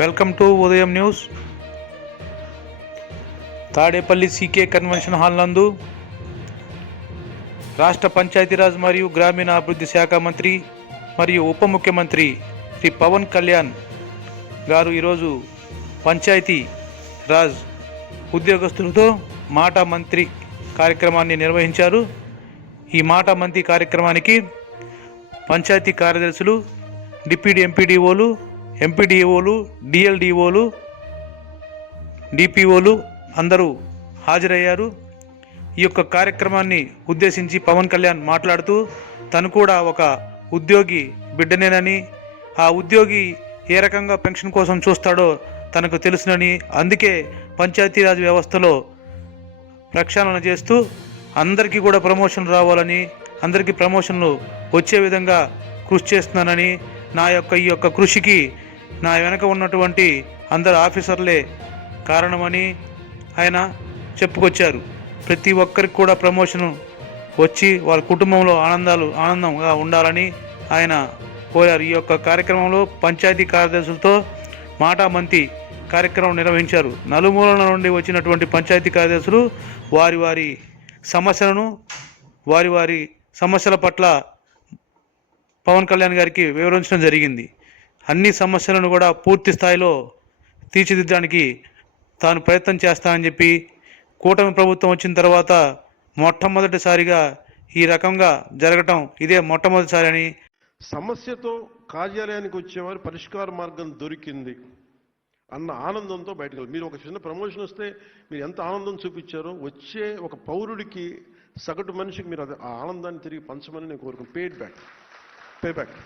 Welcome to ఉదయం news. Tadepalli CK convention hall నందు రాష్ట్ర పంచాయతీరాజ్ మరియు గ్రామీణాభివృద్ధి శాఖ మంత్రి మరియు ఉప ముఖ్యమంత్రి శ్రీ పవన్ కళ్యాణ్ గారు ఈరోజు పంచాయతీ రాజ్ ఉద్యోగస్తులతో మాట మంత్రి కార్యక్రమాన్ని నిర్వహించారు. ఈ మాట మంత్రి కార్యక్రమానికి పంచాయతీ కార్యదర్శులు, డిప్యూటీ ఎంపీడీఓలు, ఎంపీడీఓలు, డిఎల్డిఓలు, డిపిఓలు అందరూ హాజరయ్యారు. ఈ యొక్క కార్యక్రమాన్ని ఉద్దేశించి పవన్ కళ్యాణ్ మాట్లాడుతూ తను కూడా ఒక ఉద్యోగి బిడ్డనేనని, ఆ ఉద్యోగి ఏ రకంగా పెన్షన్ కోసం చూస్తాడో తనకు తెలుసునని, అందుకే పంచాయతీరాజ్ వ్యవస్థలో ప్రక్షాళన చేస్తూ అందరికీ కూడా ప్రమోషన్లు రావాలని, అందరికీ ప్రమోషన్లు వచ్చే విధంగా కృషి చేస్తున్నానని, ఈ యొక్క కృషికి నా వెనక ఉన్నటువంటి అందరు ఆఫీసర్లే కారణమని ఆయన చెప్పుకొచ్చారు. ప్రతి ఒక్కరికి కూడా ప్రమోషన్ వచ్చి వాళ్ళ కుటుంబంలో ఆనందంగా ఉండాలని ఆయన కోరారు. ఈ యొక్క కార్యక్రమంలో పంచాయతీ కార్యదర్శులతో మాటా మంతి కార్యక్రమం నిర్వహించారు. నలుమూలల నుండి వచ్చినటువంటి పంచాయతీ కార్యదర్శులు వారి వారి సమస్యల పట్ల పవన్ కళ్యాణ్ గారికి వివరించడం జరిగింది. అన్ని సమస్యలను కూడా పూర్తి స్థాయిలో తీర్చిదిద్దడానికి తాను ప్రయత్నం చేస్తానని చెప్పి, కూటమి ప్రభుత్వం వచ్చిన తర్వాత మొట్టమొదటిసారిగా ఈ రకంగా జరగటం ఇదే మొట్టమొదటిసారి అని, సమస్యతో కార్యాలయానికి వచ్చేవారు పరిష్కార మార్గం దొరికింది అన్న ఆనందంతో బయటకు మీరు ఒక చిన్న ప్రమోషన్ వస్తే మీరు ఎంత ఆనందం చూపించారో వచ్చే ఒక పౌరుడికి, సగటు మనిషికి మీరు ఆ ఆనందాన్ని తిరిగి పంచమని నేను కోరుకున్నాను. Pay back.